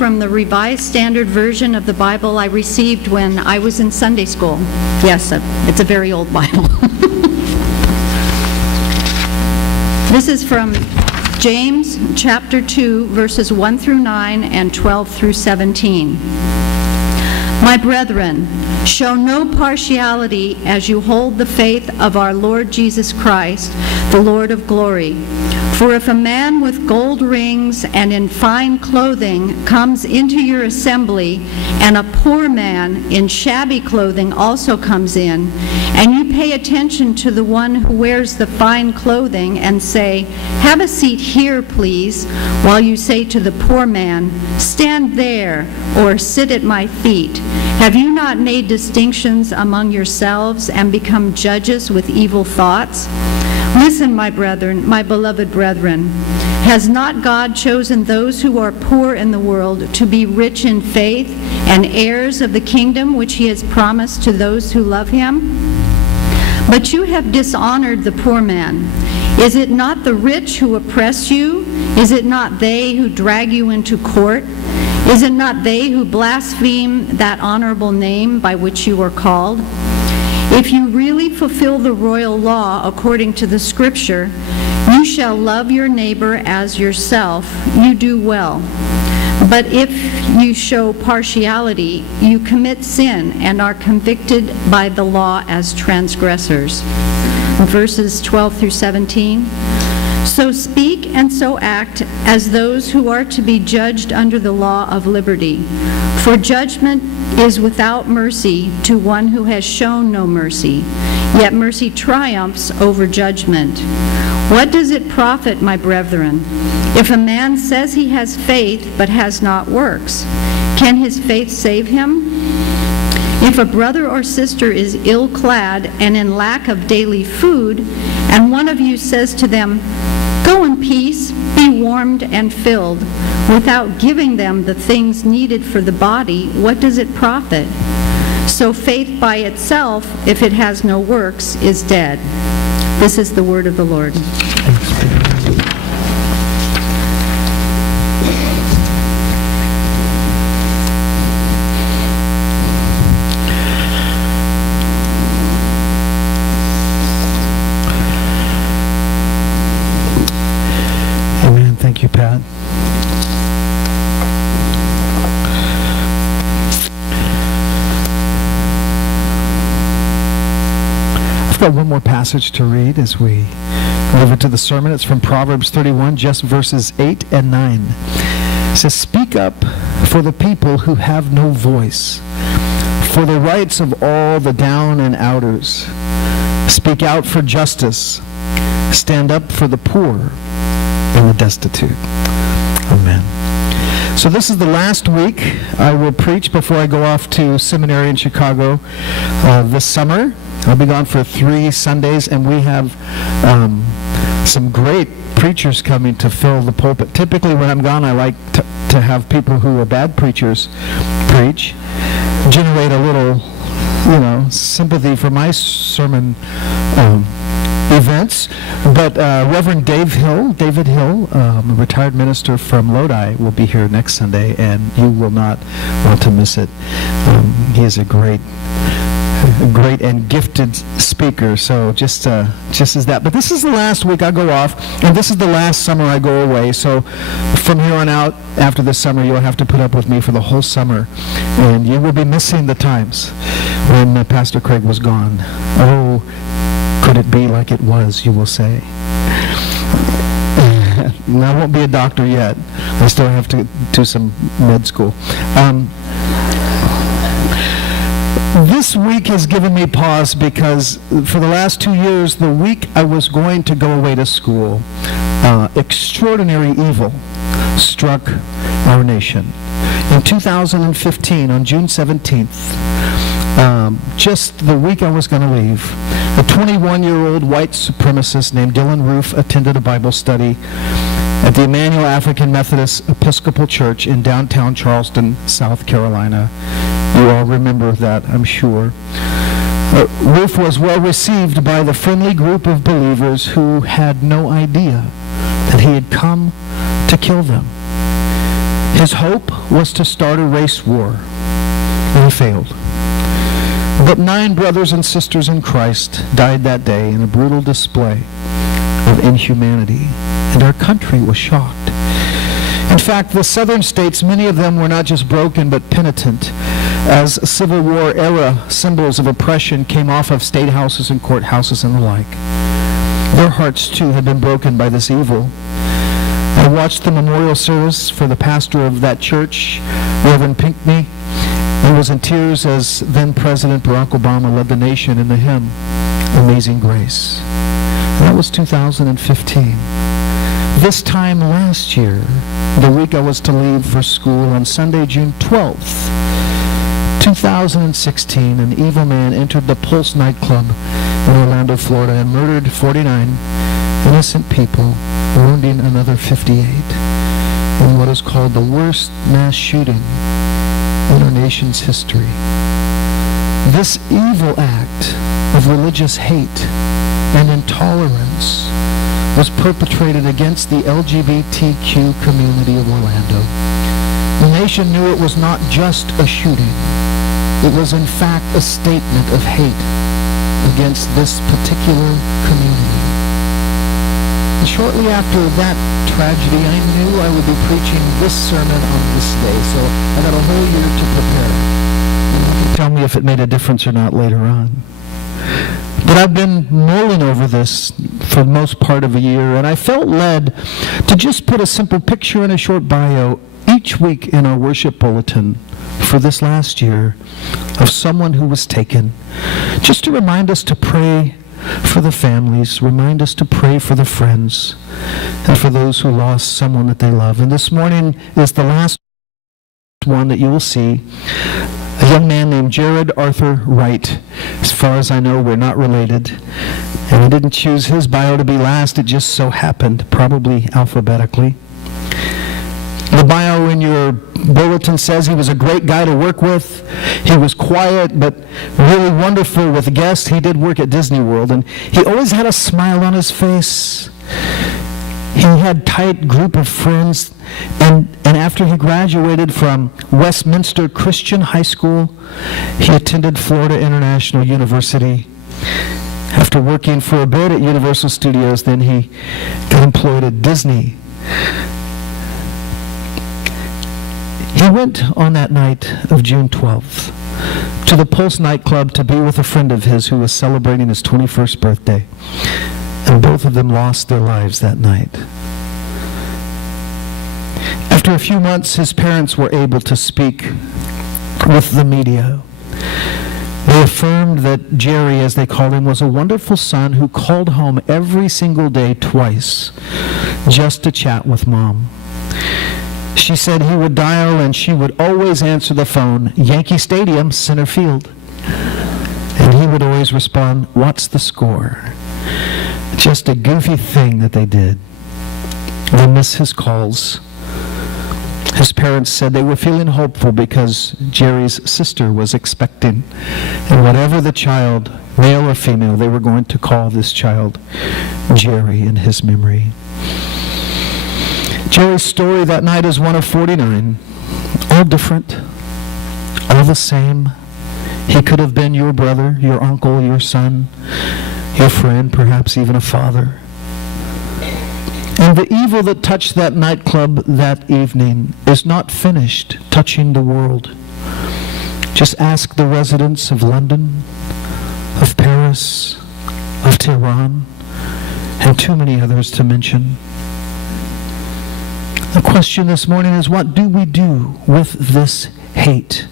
From the Revised Standard Version of the Bible I received when I was in Sunday school. Yes, it's a very old Bible. This is from James chapter 2, verses 1 through 9 and 12 through 17. My brethren, show no partiality as you hold the faith of our Lord Jesus Christ, the Lord of glory. For if a man with gold rings and in fine clothing comes into your assembly, and a poor man in shabby clothing also comes in, and you pay attention to the one who wears the fine clothing and say, "Have a seat here, please," while you say to the poor man, "Stand there," or "Sit at my feet," have you not made distinctions among yourselves and become judges with evil thoughts? Listen, my brethren, my beloved brethren, has not God chosen those who are poor in the world to be rich in faith and heirs of the kingdom which he has promised to those who love him? But you have dishonored the poor man. Is it not the rich who oppress you? Is it not they who drag you into court? Is it not they who blaspheme that honorable name by which you are called? If you really fulfill the royal law according to the Scripture, you shall love your neighbor as yourself, you do well. But if you show partiality, you commit sin and are convicted by the law as transgressors. Verses 12 through 17. So speak and so act as those who are to be judged under the law of liberty. For judgment is without mercy to one who has shown no mercy. Yet mercy triumphs over judgment. What does it profit, my brethren, if a man says he has faith but has not works? Can his faith save him? If a brother or sister is ill-clad and in lack of daily food, and one of you says to them, "Go in peace, be warmed and filled," without giving them the things needed for the body, what does it profit? So faith by itself, if it has no works, is dead. This is the word of the Lord. Amen. Thank you, Pat. I've got one more passage to read as we move into the sermon. It's from Proverbs 31, just verses 8 and 9. It says, "Speak up for the people who have no voice, for the rights of all the down and outers. Speak out for justice. Stand up for the poor and the destitute." Amen. So this is the last week I will preach before I go off to seminary in Chicago this summer. I'll be gone for 3 Sundays, and we have some great preachers coming to fill the pulpit. Typically when I'm gone, I like to have people who are bad preachers preach, generate a little, sympathy for my sermon events. But Reverend David Hill, a retired minister from Lodi, will be here next Sunday, and you will not want to miss it. He is a great and gifted speaker, so just as that. But this is the last week I go off, and this is the last summer I go away, so from here on out, after this summer, you'll have to put up with me for the whole summer, and you will be missing the times when Pastor Craig was gone. Oh, could it be like it was, you will say. And I won't be a doctor yet. I still have to do some med school. This week has given me pause because for the last 2 years, the week I was going to go away to school, extraordinary evil struck our nation. In 2015, on June 17th, just the week I was going to leave, a 21-year-old white supremacist named Dylan Roof attended a Bible study at the Emmanuel African Methodist Episcopal Church in downtown Charleston, South Carolina. You all remember that, I'm sure. Roof was well received by the friendly group of believers who had no idea that he had come to kill them. His hope was to start a race war, and he failed. But 9 brothers and sisters in Christ died that day in a brutal display of inhumanity, and our country was shocked. In fact, the southern states, many of them were not just broken but penitent, as Civil War era symbols of oppression came off of state houses and courthouses and the like. Their hearts too had been broken by this evil. I watched the memorial service for the pastor of that church, Reverend Pinckney, and was in tears as then President Barack Obama led the nation in the hymn, Amazing Grace. And that was 2015. This time last year, the week I was to leave for school on Sunday, June 12th, 2016, an evil man entered the Pulse nightclub in Orlando, Florida, and murdered 49 innocent people, wounding another 58 in what is called the worst mass shooting in our nation's history. This evil act of religious hate and intolerance was perpetrated against the LGBTQ community of Orlando. The nation knew it was not just a shooting. It was in fact a statement of hate against this particular community. And shortly after that tragedy, I knew I would be preaching this sermon on this day, so I got a whole year to prepare. And you can tell me if it made a difference or not later on. But I've been mulling over this for the most part of a year, and I felt led to just put a simple picture and a short bio each week in our worship bulletin for this last year of someone who was taken, just to remind us to pray for the families, remind us to pray for the friends, and for those who lost someone that they love. And this morning is the last one that you will see. A young man named Jared Arthur Wright. As far as I know, we're not related. And I didn't choose his bio to be last. It just so happened, probably alphabetically. The bio in your bulletin says he was a great guy to work with. He was quiet, but really wonderful with guests. He did work at Disney World, and he always had a smile on his face. He had a tight group of friends, and after he graduated from Westminster Christian High School, he attended Florida International University. After working for a bit at Universal Studios, then he got employed at Disney. He went on that night of June 12th to the Pulse nightclub to be with a friend of his who was celebrating his 21st birthday. And both of them lost their lives that night. After a few months, his parents were able to speak with the media. They affirmed that Jerry, as they called him, was a wonderful son who called home every single day twice just to chat with Mom. She said he would dial and she would always answer the phone, Yankee Stadium, center field. And he would always respond, "What's the score?" Just a goofy thing that they did. They miss his calls. His parents said they were feeling hopeful because Jerry's sister was expecting. And whatever the child, male or female, they were going to call this child Jerry in his memory. Jerry's story that night is one of 49, all different, all the same. He could have been your brother, your uncle, your son, your friend, perhaps even a father. And the evil that touched that nightclub that evening is not finished touching the world. Just ask the residents of London, of Paris, of Tehran, and too many others to mention. The question this morning is, what do we do with this hate?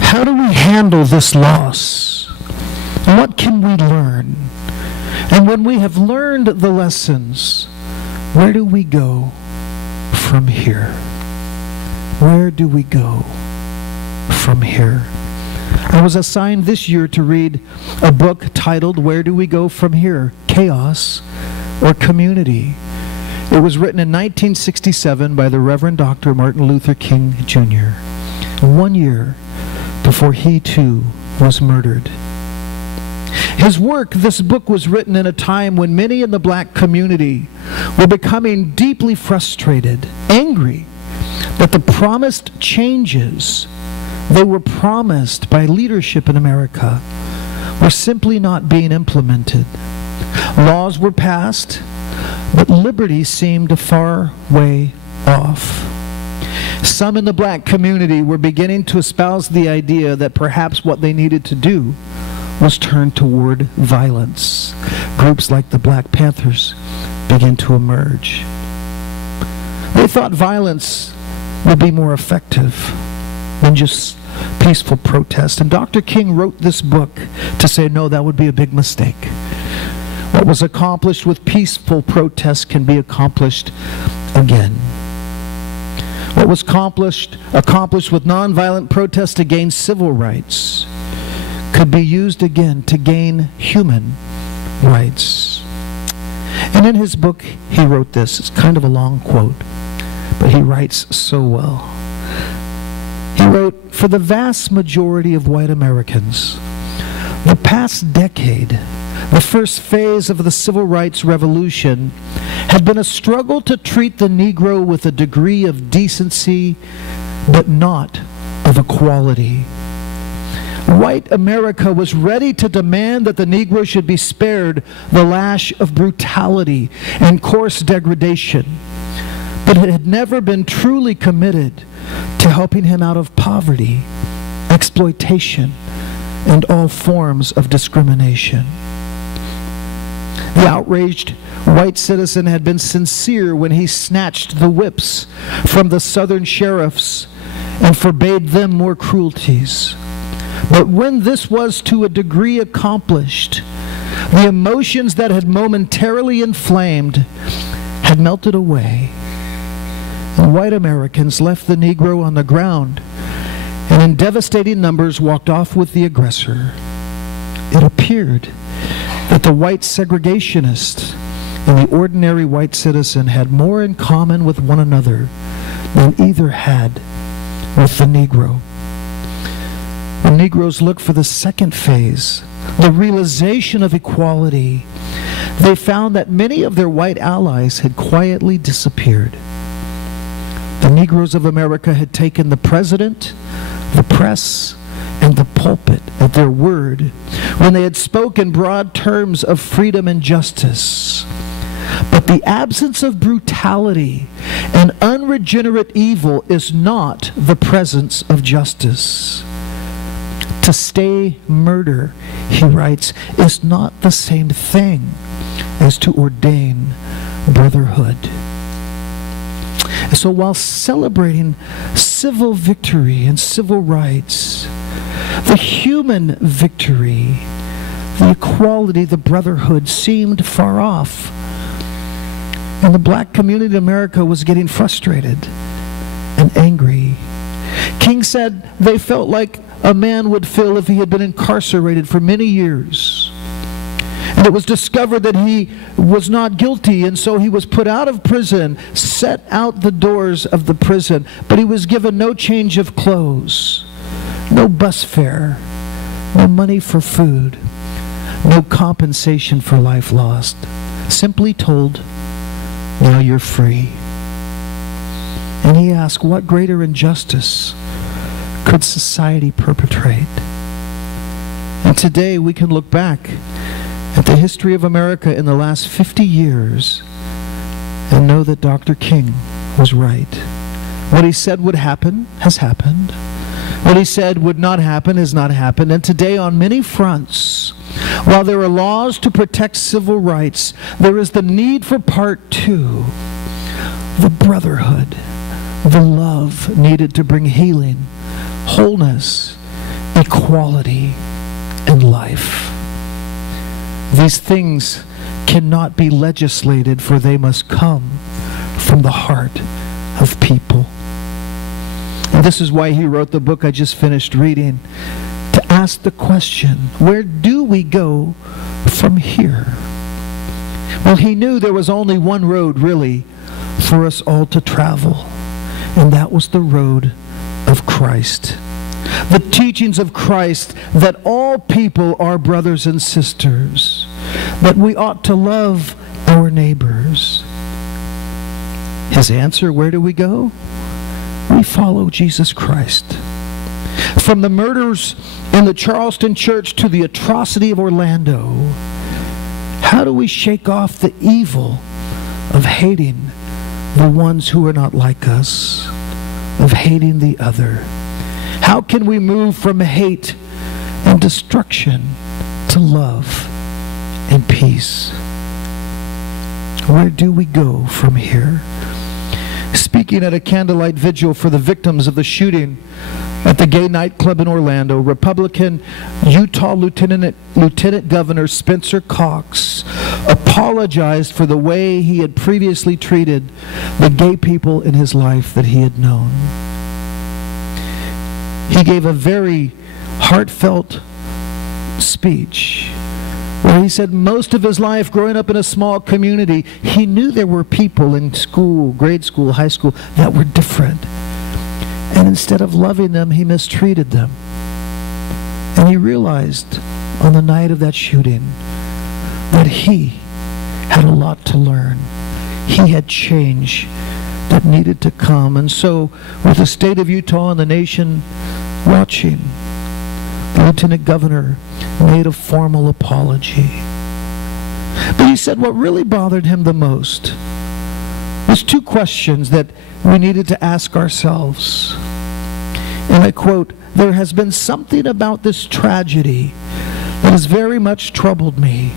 How do we handle this loss? What can we learn? And when we have learned the lessons, where do we go from here? Where do we go from here? I was assigned this year to read a book titled, Where Do We Go From Here? Chaos or Community? It was written in 1967 by the Reverend Dr. Martin Luther King Jr., 1 year before he too was murdered. His work, this book, was written in a time when many in the black community were becoming deeply frustrated, angry that the promised changes they were promised by leadership in America were simply not being implemented. Laws were passed, but liberty seemed a far way off. Some in the black community were beginning to espouse the idea that perhaps what they needed to do was turn toward violence. Groups like the Black Panthers began to emerge. They thought violence would be more effective than just peaceful protest. And Dr. King wrote this book to say, no, that would be a big mistake. What was accomplished with peaceful protest can be accomplished again. What was accomplished with nonviolent protest to gain civil rights could be used again to gain human rights. And in his book, he wrote this. It's kind of a long quote, but he writes so well. He wrote, "For the vast majority of white Americans, the past decade, the first phase of the Civil Rights Revolution, had been a struggle to treat the Negro with a degree of decency, but not of equality. White America was ready to demand that the Negro should be spared the lash of brutality and coarse degradation, but it had never been truly committed to helping him out of poverty, exploitation, and all forms of discrimination. The outraged white citizen had been sincere when he snatched the whips from the Southern sheriffs and forbade them more cruelties. But when this was to a degree accomplished, the emotions that had momentarily inflamed had melted away, and white Americans left the Negro on the ground and in devastating numbers walked off with the aggressor. It appeared that the white segregationist and the ordinary white citizen had more in common with one another than either had with the Negro. When Negroes looked for the second phase, the realization of equality, they found that many of their white allies had quietly disappeared. The Negroes of America had taken the president, the press, and the pulpit at their word when they had spoken broad terms of freedom and justice. But the absence of brutality and unregenerate evil is not the presence of justice. To stay murder, he writes, is not the same thing as to ordain brotherhood. So while celebrating civil victory and civil rights, the human victory, the equality, the brotherhood seemed far off. And the black community in America was getting frustrated and angry. King said they felt like a man would feel if he had been incarcerated for many years. And it was discovered that he was not guilty, and so he was put out of prison, set out the doors of the prison, but he was given no change of clothes, no bus fare, no money for food, no compensation for life lost. Simply told, now you're free. And he asked, what greater injustice could society perpetrate? And today we can look back at the history of America in the last 50 years and know that Dr. King was right. What he said would happen has happened. What he said would not happen has not happened. And today on many fronts, while there are laws to protect civil rights, there is the need for part two, the brotherhood, the love needed to bring healing, wholeness, equality, and life. These things cannot be legislated, for they must come from the heart of people. And this is why he wrote the book I just finished reading, to ask the question, where do we go from here? Well, he knew there was only one road, really, for us all to travel, and that was the road of Christ. The teachings of Christ that all people are brothers and sisters, that we ought to love our neighbors. His answer, where do we go? we follow Jesus Christ. From the murders in the Charleston church to the atrocity of Orlando, how do we shake off the evil of hating the ones who are not like us, of hating the other? How can we move from hate and destruction to love and peace? Where do we go from here? Speaking at a candlelight vigil for the victims of the shooting at the gay nightclub in Orlando, Republican Utah Lieutenant Governor Spencer Cox apologized for the way he had previously treated the gay people in his life that he had known. He gave a very heartfelt speech where he said most of his life growing up in a small community, he knew there were people in school, grade school, high school, that were different. And instead of loving them, he mistreated them. And he realized on the night of that shooting that he had a lot to learn. He had change that needed to come. And so, with the state of Utah and the nation watching, the lieutenant governor made a formal apology. But he said what really bothered him the most was two questions that we needed to ask ourselves. And I quote, "There has been something about this tragedy that has very much troubled me.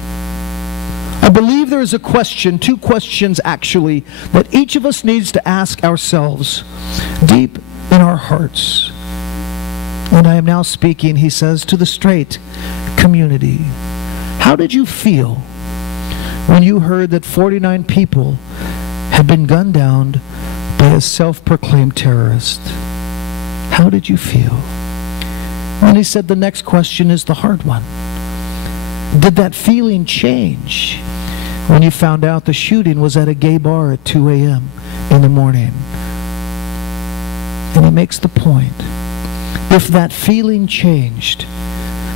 I believe there is a question, two questions actually, that each of us needs to ask ourselves deep in our hearts." And I am now speaking, he says, to the straight community. How did you feel when you heard that 49 people had been gunned down by a self-proclaimed terrorist? How did you feel? And he said the next question is the hard one. Did that feeling change when you found out the shooting was at a gay bar at 2 a.m. in the morning? And he makes the point. If that feeling changed,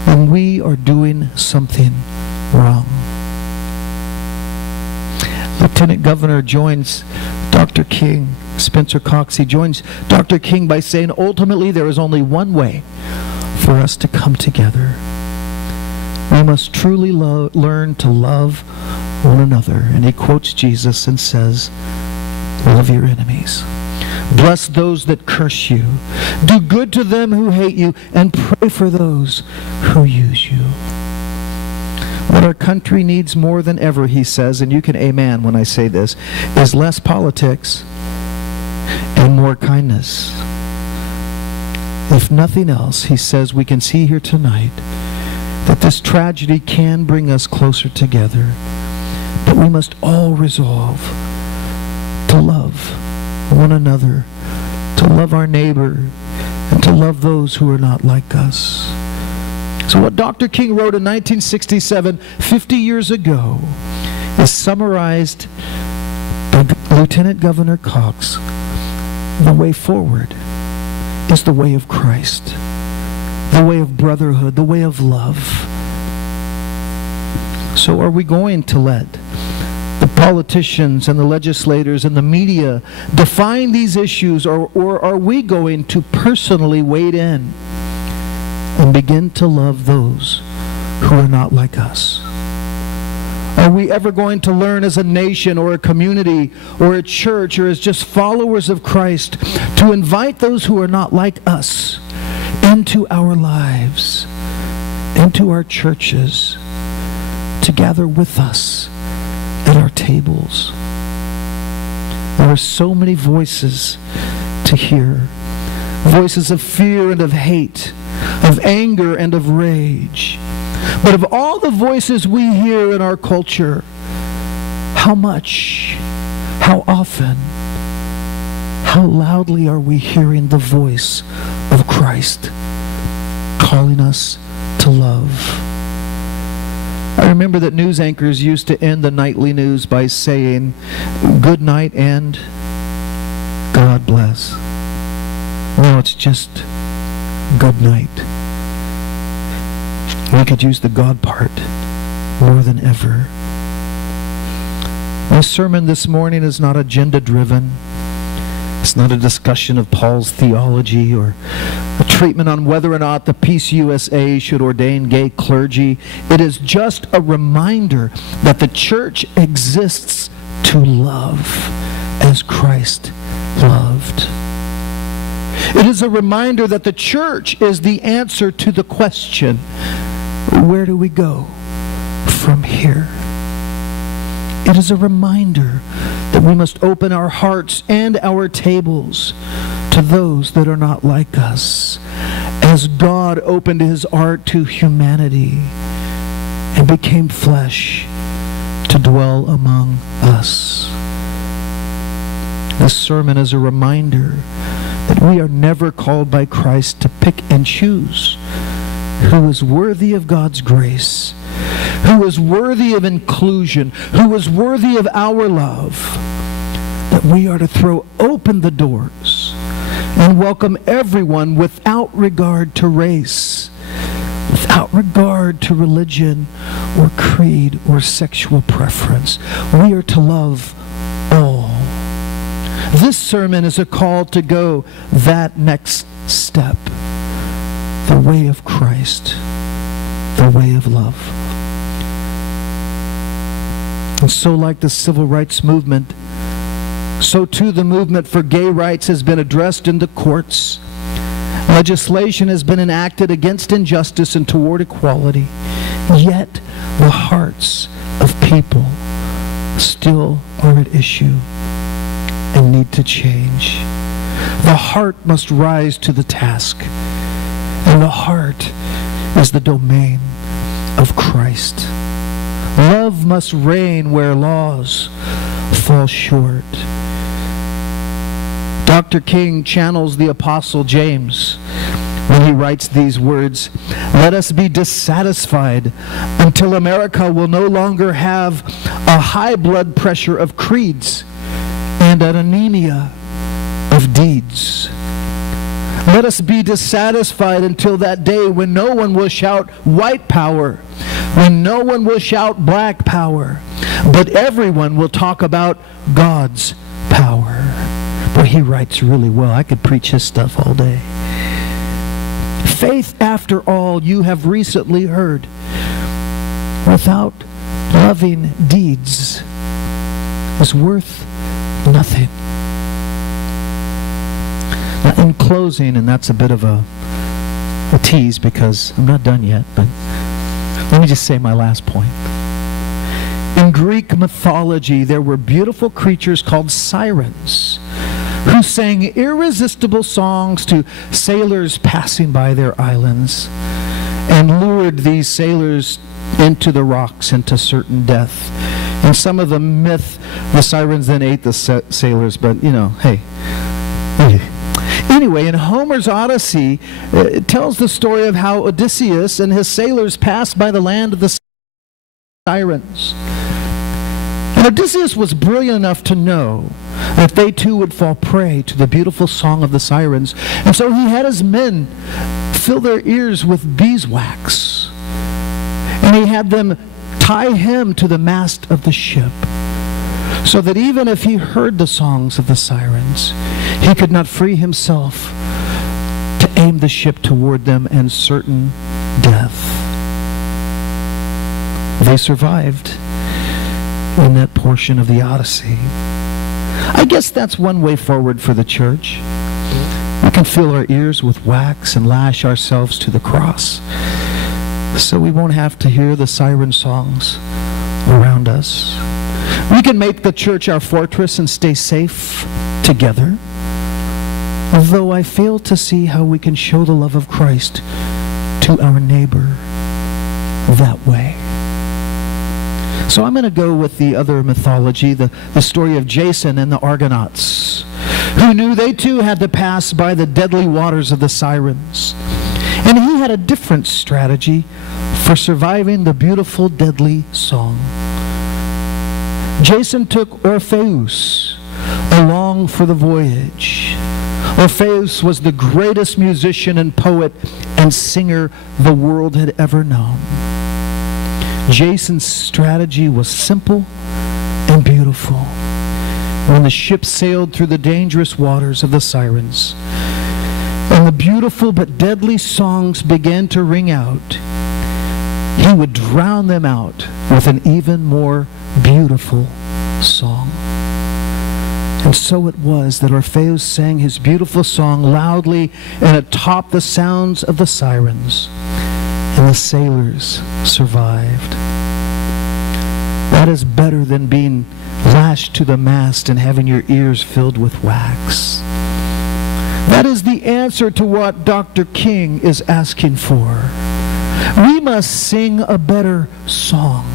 then we are doing something wrong. Lieutenant Governor joins Dr. King, Spencer Cox. He joins Dr. King by saying, ultimately, there is only one way for us to come together. We must truly learn to love one another. And he quotes Jesus and says, love your enemies. Bless those that curse you. Do good to them who hate you, and pray for those who use you. What our country needs more than ever, he says, and you can amen when I say this, is less politics and more kindness. If nothing else, he says, we can see here tonight that this tragedy can bring us closer together, but we must all resolve to love one another, to love our neighbor, and to love those who are not like us. So what Dr. King wrote in 1967, 50 years ago, is summarized by Lieutenant Governor Cox. The way forward is the way of Christ, the way of brotherhood, the way of love. So are we going to let the politicians and the legislators and the media define these issues, or are we going to personally wade in and begin to love those who are not like us? Are we ever going to learn as a nation or a community or a church or as just followers of Christ to invite those who are not like us into our lives, into our churches, to gather with us at our tables? There are so many voices to hear. Voices of fear and of hate, of anger and of rage. But of all the voices we hear in our culture, how much, how often, how loudly are we hearing the voice of Christ calling us to love? I remember that news anchors used to end the nightly news by saying, good night and God bless. No, it's just good night. We could use the God part more than ever. My sermon this morning is not agenda-driven. It's not a discussion of Paul's theology or a treatment on whether or not the Peace USA should ordain gay clergy. It is just a reminder that the church exists to love as Christ loved. It is a reminder that the church is the answer to the question, where do we go from here? It is a reminder that we must open our hearts and our tables to those that are not like us, as God opened his heart to humanity and became flesh to dwell among us. This sermon is a reminder that we are never called by Christ to pick and choose who is worthy of God's grace, who is worthy of inclusion, who is worthy of our love, that we are to throw open the doors and welcome everyone without regard to race, without regard to religion or creed or sexual preference. We are to love all. This sermon is a call to go that next step, the way of Christ, the way of love. And so, like the civil rights movement, so too the movement for gay rights has been addressed in the courts. Legislation has been enacted against injustice and toward equality. Yet the hearts of people still are at issue and need to change. The heart must rise to the task, and the heart is the domain of Christ. Love must reign where laws fall short. Dr. King channels the Apostle James when he writes these words, "Let us be dissatisfied until America will no longer have a high blood pressure of creeds and an anemia of deeds. Let us be dissatisfied until that day when no one will shout white power, when no one will shout black power, but everyone will talk about God's power." Boy, he writes really well. I could preach his stuff all day. Faith, after all, you have recently heard, without loving deeds is worth nothing. Now, in closing, and that's a bit of a tease because I'm not done yet, but let me just say my last point. In Greek mythology, there were beautiful creatures called sirens who sang irresistible songs to sailors passing by their islands and lured these sailors into the rocks into certain death. And some of the myth, the sirens then ate the sailors, but hey. Anyway, in Homer's Odyssey, it tells the story of how Odysseus and his sailors passed by the land of the sirens. And Odysseus was brilliant enough to know that they too would fall prey to the beautiful song of the sirens. And so he had his men fill their ears with beeswax. And he had them tie him to the mast of the ship, so that even if he heard the songs of the sirens, he could not free himself to aim the ship toward them and certain death. They survived in that portion of the Odyssey. I guess that's one way forward for the church. We can fill our ears with wax and lash ourselves to the cross, so we won't have to hear the siren songs around us. We can make the church our fortress and stay safe together, although I fail to see how we can show the love of Christ to our neighbor that way. So I'm going to go with the other mythology, the story of Jason and the Argonauts, who knew they too had to pass by the deadly waters of the sirens. And he had a different strategy for surviving the beautiful, deadly song. Jason took Orpheus along for the voyage. Orpheus was the greatest musician and poet and singer the world had ever known. Jason's strategy was simple and beautiful. when the ship sailed through the dangerous waters of the sirens, and the beautiful but deadly songs began to ring out, he would drown them out with an even more beautiful song. And so it was that Orpheus sang his beautiful song loudly and atop the sounds of the sirens, and the sailors survived. That is better than being lashed to the mast and having your ears filled with wax. That is the answer to what Dr. King is asking for. We must sing a better song.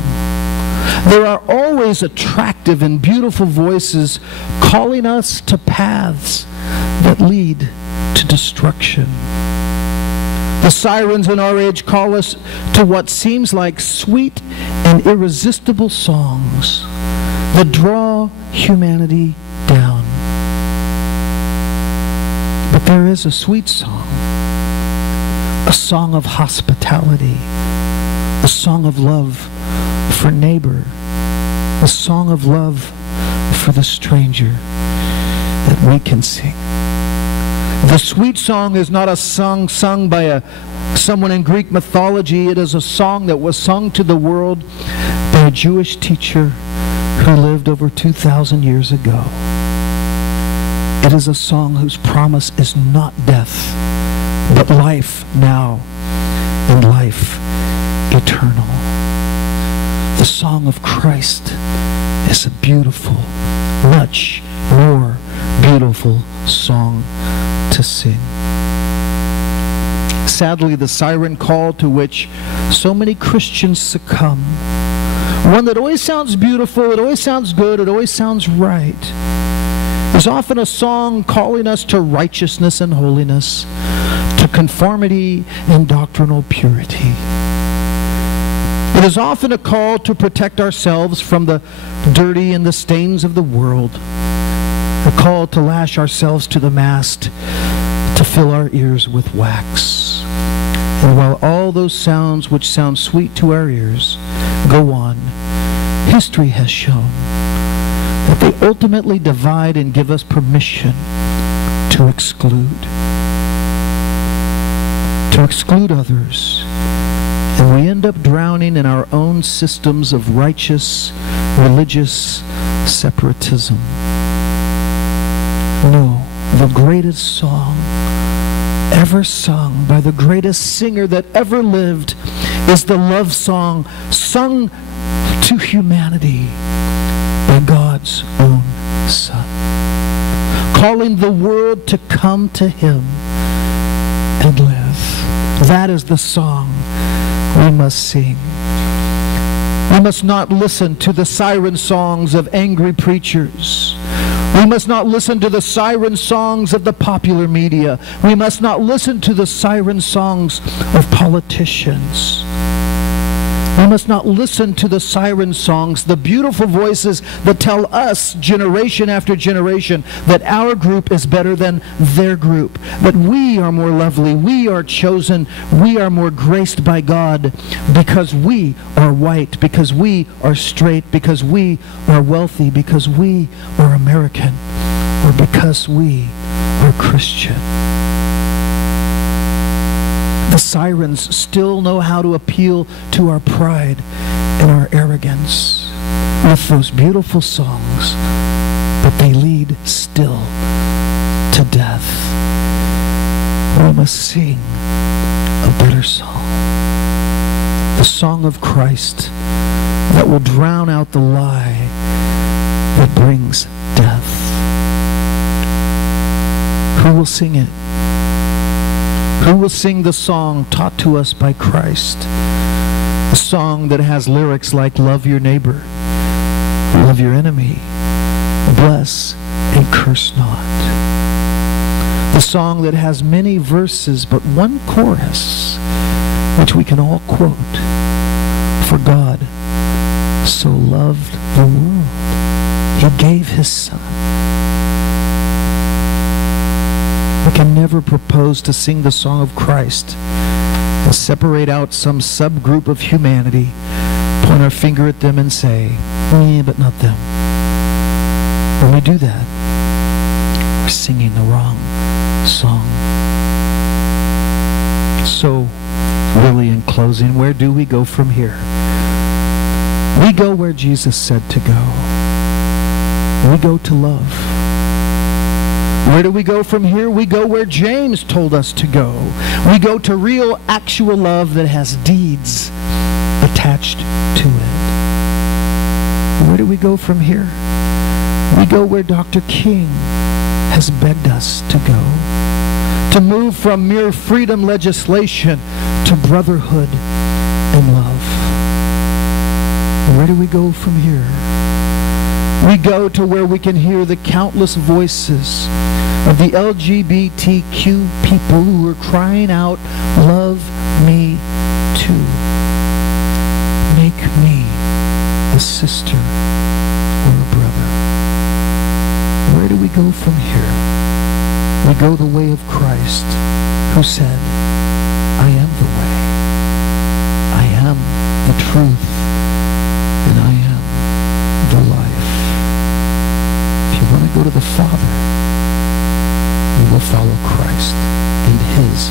There are always attractive and beautiful voices calling us to paths that lead to destruction. The sirens in our age call us to what seems like sweet and irresistible songs that draw humanity down. But there is a sweet song, a song of hospitality, a song of love for neighbor, a song of love for the stranger that we can sing. The sweet song is not a song sung by someone in Greek mythology. It is a song that was sung to the world by a Jewish teacher who lived over 2,000 years ago. It is a song whose promise is not death, but life now and life eternal. The song of Christ is a beautiful, much more beautiful song to sing. Sadly, the siren call to which so many Christians succumb, one that always sounds beautiful, it always sounds good, it always sounds right, is often a song calling us to righteousness and holiness, to conformity and doctrinal purity. It is often a call to protect ourselves from the dirty and the stains of the world, a call to lash ourselves to the mast, to fill our ears with wax. And while all those sounds which sound sweet to our ears go on, history has shown that they ultimately divide and give us permission to exclude others. And we end up drowning in our own systems of righteous, religious separatism. No, the greatest song ever sung by the greatest singer that ever lived is the love song sung to humanity by God's own Son, calling the world to come to Him and live. That is the song we must sing. We must not listen to the siren songs of angry preachers. We must not listen to the siren songs of the popular media. We must not listen to the siren songs of politicians. We must not listen to the siren songs, the beautiful voices that tell us generation after generation that our group is better than their group, that we are more lovely, we are chosen, we are more graced by God because we are white, because we are straight, because we are wealthy, because we are American, or because we are Christian. The sirens still know how to appeal to our pride and our arrogance with those beautiful songs, but they lead still to death. We must sing a better song, the song of Christ that will drown out the lie that brings death. Who will sing it? Who will sing the song taught to us by Christ? A song that has lyrics like love your neighbor, love your enemy, bless and curse not. The song that has many verses but one chorus, which we can all quote. For God so loved the world, He gave His Son. We can never propose to sing the song of Christ and separate out some subgroup of humanity, point our finger at them and say, but not them. When we do that, we're singing the wrong song. So, really in closing, where do we go from here? We go where Jesus said to go. We go to love. Where do we go from here? We go where James told us to go. We go to real, actual love that has deeds attached to it. Where do we go from here? We go where Dr. King has begged us to go. To move from mere freedom legislation to brotherhood and love. Where do we go from here? We go to where we can hear the countless voices of the LGBTQ people who are crying out, "Love me too. Make me a sister or a brother." Where do we go from here? We go the way of Christ, who said, "I am the way, I am the truth, and I am the life." If you want to go to the Father, you will follow Christ and His